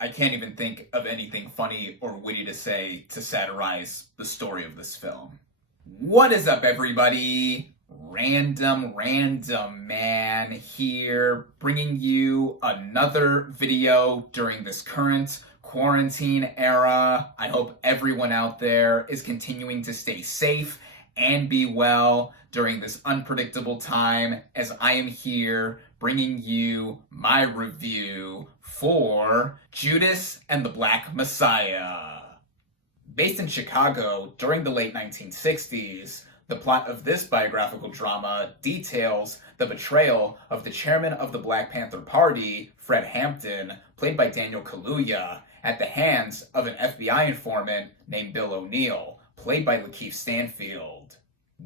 I can't even think of anything funny or witty to say to satirize the story of this film. What is up, everybody? Random Man here, bringing you another video during this current quarantine era. I hope everyone out there is continuing to stay safe and be well during this unpredictable time, as I am here bringing you my review for Judas and the Black Messiah. Based in Chicago during the late 1960s, the plot of this biographical drama details the betrayal of the chairman of the Black Panther Party, Fred Hampton, played by Daniel Kaluuya, at the hands of an FBI informant named Bill O'Neill, played by Lakeith Stanfield.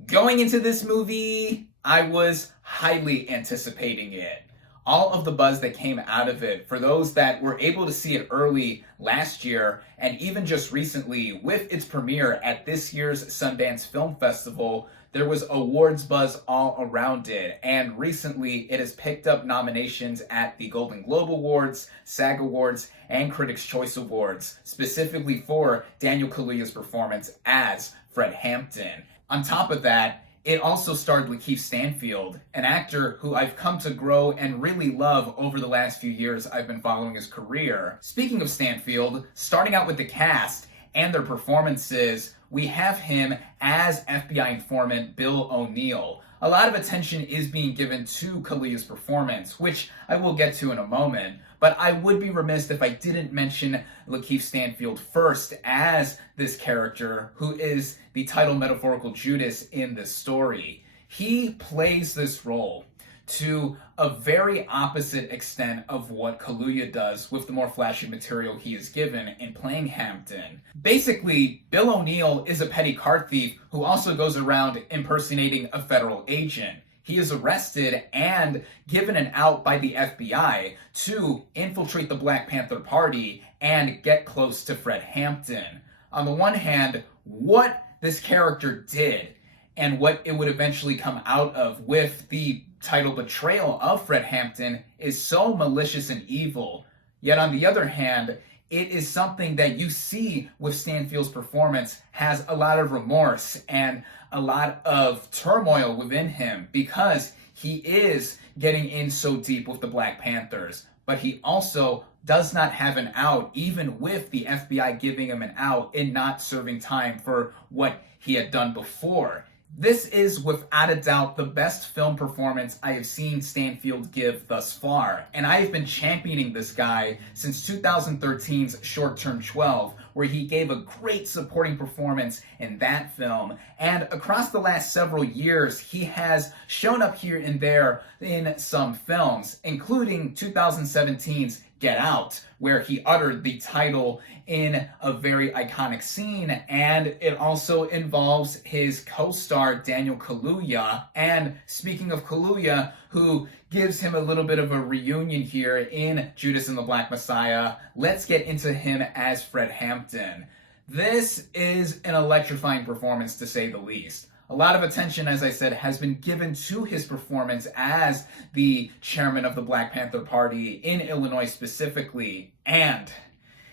Going into this movie, I was highly anticipating it. All of the buzz that came out of it, for those that were able to see it early last year, and even just recently with its premiere at this year's Sundance Film Festival, there was awards buzz all around it, and recently it has picked up nominations at the Golden Globe Awards, SAG Awards, and Critics' Choice Awards, specifically for Daniel Kaluuya's performance as Fred Hampton. On top of that, it also starred Lakeith Stanfield, an actor who I've come to grow and really love over the last few years I've been following his career. Speaking of Stanfield, starting out with the cast and their performances, we have him as FBI informant Bill O'Neill. A lot of attention is being given to Kaluuya's performance, which I will get to in a moment, but I would be remiss if I didn't mention Lakeith Stanfield first as this character, who is the title metaphorical Judas in this story. He plays this role to a very opposite extent of what Kaluuya does with the more flashy material he is given in playing Hampton. Basically, Bill O'Neill is a petty card thief who also goes around impersonating a federal agent. He is arrested and given an out by the FBI to infiltrate the Black Panther Party and get close to Fred Hampton. On the one hand, what this character did and what it would eventually come out of with the title betrayal of Fred Hampton is so malicious and evil. Yet on the other hand, it is something that you see with Stanfield's performance has a lot of remorse and a lot of turmoil within him, because he is getting in so deep with the Black Panthers, but he also does not have an out, even with the FBI giving him an out in not serving time for what he had done before. This is without a doubt the best film performance I have seen Stanfield give thus far, and I have been championing this guy since 2013's Short Term 12, where he gave a great supporting performance in that film, and across the last several years he has shown up here and there in some films, including 2017's Get Out, where he uttered the title in a very iconic scene, and it also involves his co-star Daniel Kaluuya. And speaking of Kaluuya, who gives him a little bit of a reunion here in Judas and the Black Messiah, let's get into him as Fred Hampton. This is an electrifying performance, to say the least. A lot of attention, as I said, has been given to his performance as the chairman of the Black Panther Party in Illinois specifically, and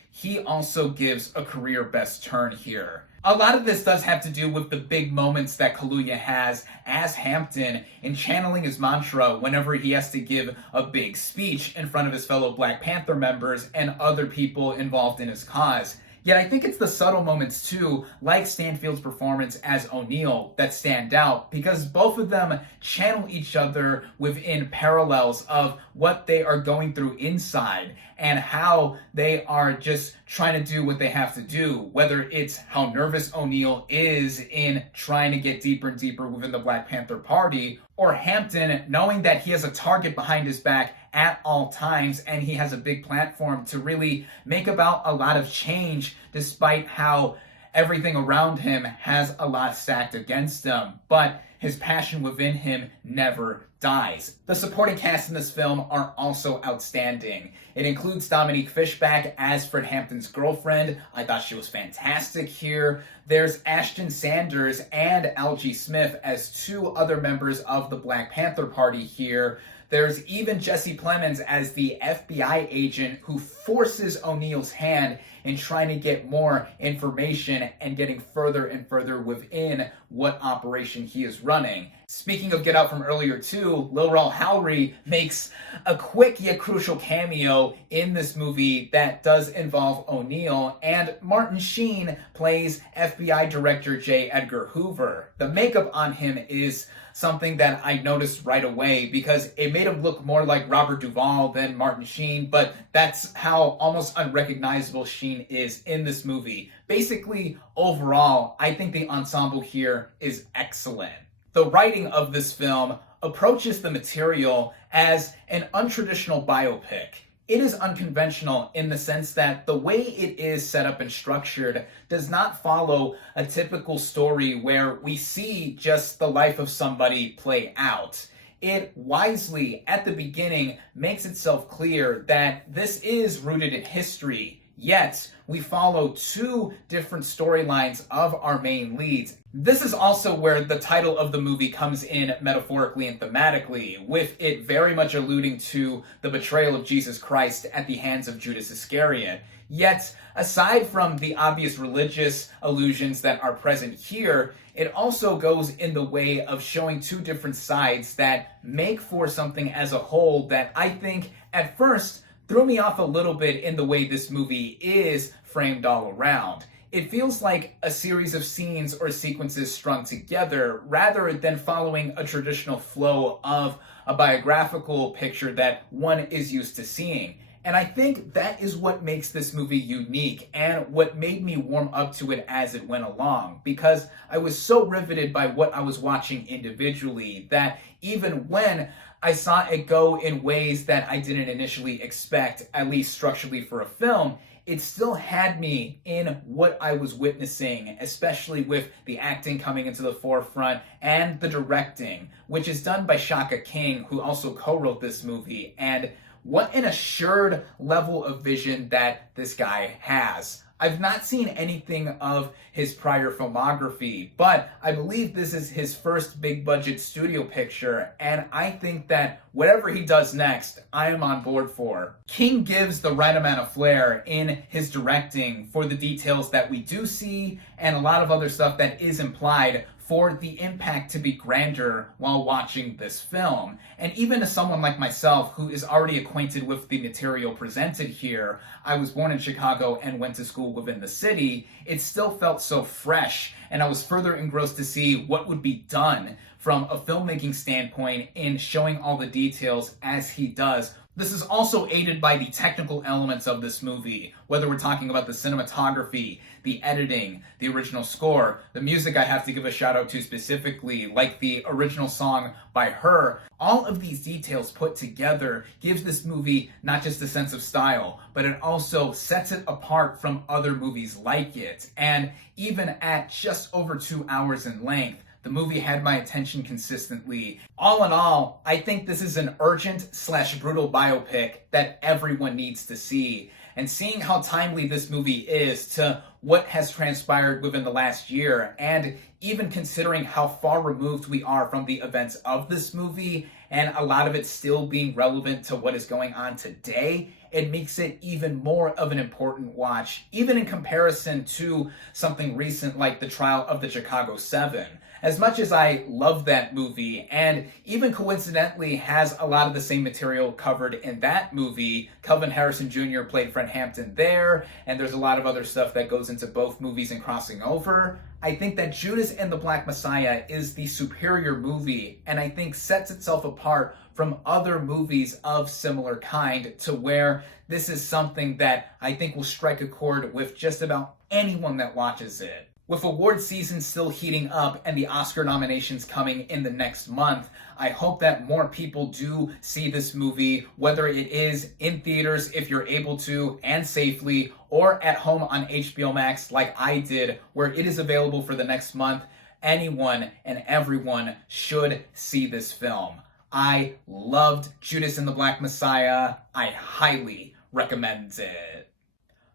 he also gives a career best turn here. A lot of this does have to do with the big moments that Kaluuya has as Hampton in channeling his mantra whenever he has to give a big speech in front of his fellow Black Panther members and other people involved in his cause. Yet I think it's the subtle moments too, like Stanfield's performance as O'Neill, that stand out, because both of them channel each other within parallels of what they are going through inside and how they are just trying to do what they have to do, whether it's how nervous O'Neill is in trying to get deeper and deeper within the Black Panther Party, or Hampton knowing that he has a target behind his back at all times, and he has a big platform to really make about a lot of change, despite how everything around him has a lot stacked against him. But his passion within him never dies. The supporting cast in this film are also outstanding. It includes Dominique Fishback as Fred Hampton's girlfriend. I thought she was fantastic here. There's Ashton Sanders and Algie Smith as two other members of the Black Panther Party here. There's even Jesse Plemons as the FBI agent who forces O'Neill's hand in trying to get more information and getting further and further within what operation he is running. Speaking of Get Out from earlier too, Lil Rel Howery makes a quick yet crucial cameo in this movie that does involve O'Neill, and Martin Sheen plays FBI Director J. Edgar Hoover. The makeup on him is something that I noticed right away because it made him look more like Robert Duvall than Martin Sheen, but that's how almost unrecognizable Sheen is in this movie. Basically, overall, I think the ensemble here is excellent. The writing of this film approaches the material as an untraditional biopic. It is unconventional in the sense that the way it is set up and structured does not follow a typical story where we see just the life of somebody play out. It wisely, at the beginning, makes itself clear that this is rooted in history, yet we follow two different storylines of our main leads. This is also where the title of the movie comes in metaphorically and thematically, with it very much alluding to the betrayal of Jesus Christ at the hands of Judas Iscariot. Yet, aside from the obvious religious allusions that are present here, it also goes in the way of showing two different sides that make for something as a whole that I think, at first, threw me off a little bit in the way this movie is framed all around. It feels like a series of scenes or sequences strung together rather than following a traditional flow of a biographical picture that one is used to seeing. And I think that is what makes this movie unique and what made me warm up to it as it went along, because I was so riveted by what I was watching individually that even when I saw it go in ways that I didn't initially expect, at least structurally for a film, it still had me in what I was witnessing, especially with the acting coming into the forefront and the directing, which is done by Shaka King, who also co-wrote this movie. And what an assured level of vision that this guy has. I've not seen anything of his prior filmography, but I believe this is his first big budget studio picture, and I think that whatever he does next, I am on board for. King gives the right amount of flair in his directing for the details that we do see and a lot of other stuff that is implied for the impact to be grander while watching this film. And even as someone like myself who is already acquainted with the material presented here, I was born in Chicago and went to school within the city, it still felt so fresh, and I was further engrossed to see what would be done from a filmmaking standpoint in showing all the details as he does. This is also aided by the technical elements of this movie, whether we're talking about the cinematography, the editing, the original score, the music I have to give a shout out to specifically, like the original song by Her. All of these details put together gives this movie not just a sense of style, but it also sets it apart from other movies like it. And even at just over 2 hours in length, the movie had my attention consistently. All in all, I think this is an urgent/brutal biopic that everyone needs to see. And seeing how timely this movie is to what has transpired within the last year, and even considering how far removed we are from the events of this movie, and a lot of it still being relevant to what is going on today, it makes it even more of an important watch, even in comparison to something recent like the trial of the Chicago 7. As much as I love that movie, and even coincidentally has a lot of the same material covered in that movie, Kelvin Harrison Jr. played Fred Hampton there, and there's a lot of other stuff that goes into both movies and crossing over, I think that Judas and the Black Messiah is the superior movie, and I think sets itself apart from other movies of similar kind, to where this is something that I think will strike a chord with just about anyone that watches it. With award season still heating up and the Oscar nominations coming in the next month, I hope that more people do see this movie, whether it is in theaters if you're able to and safely, or at home on HBO Max like I did, where it is available for the next month. Anyone and everyone should see this film. I loved Judas and the Black Messiah. I highly recommend it.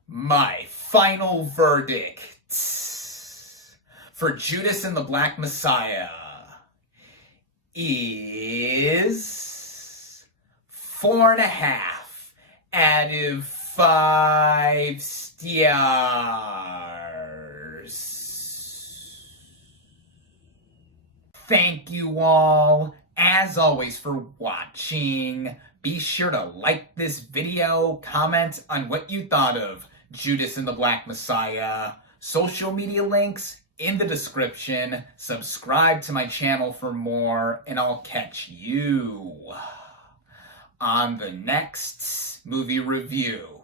My final verdict for Judas and the Black Messiah is 4.5 out of 5 stars. Thank you all, as always, for watching. Be sure to like this video, comment on what you thought of Judas and the Black Messiah. Social media links in the description. Subscribe to my channel for more, and I'll catch you on the next movie review.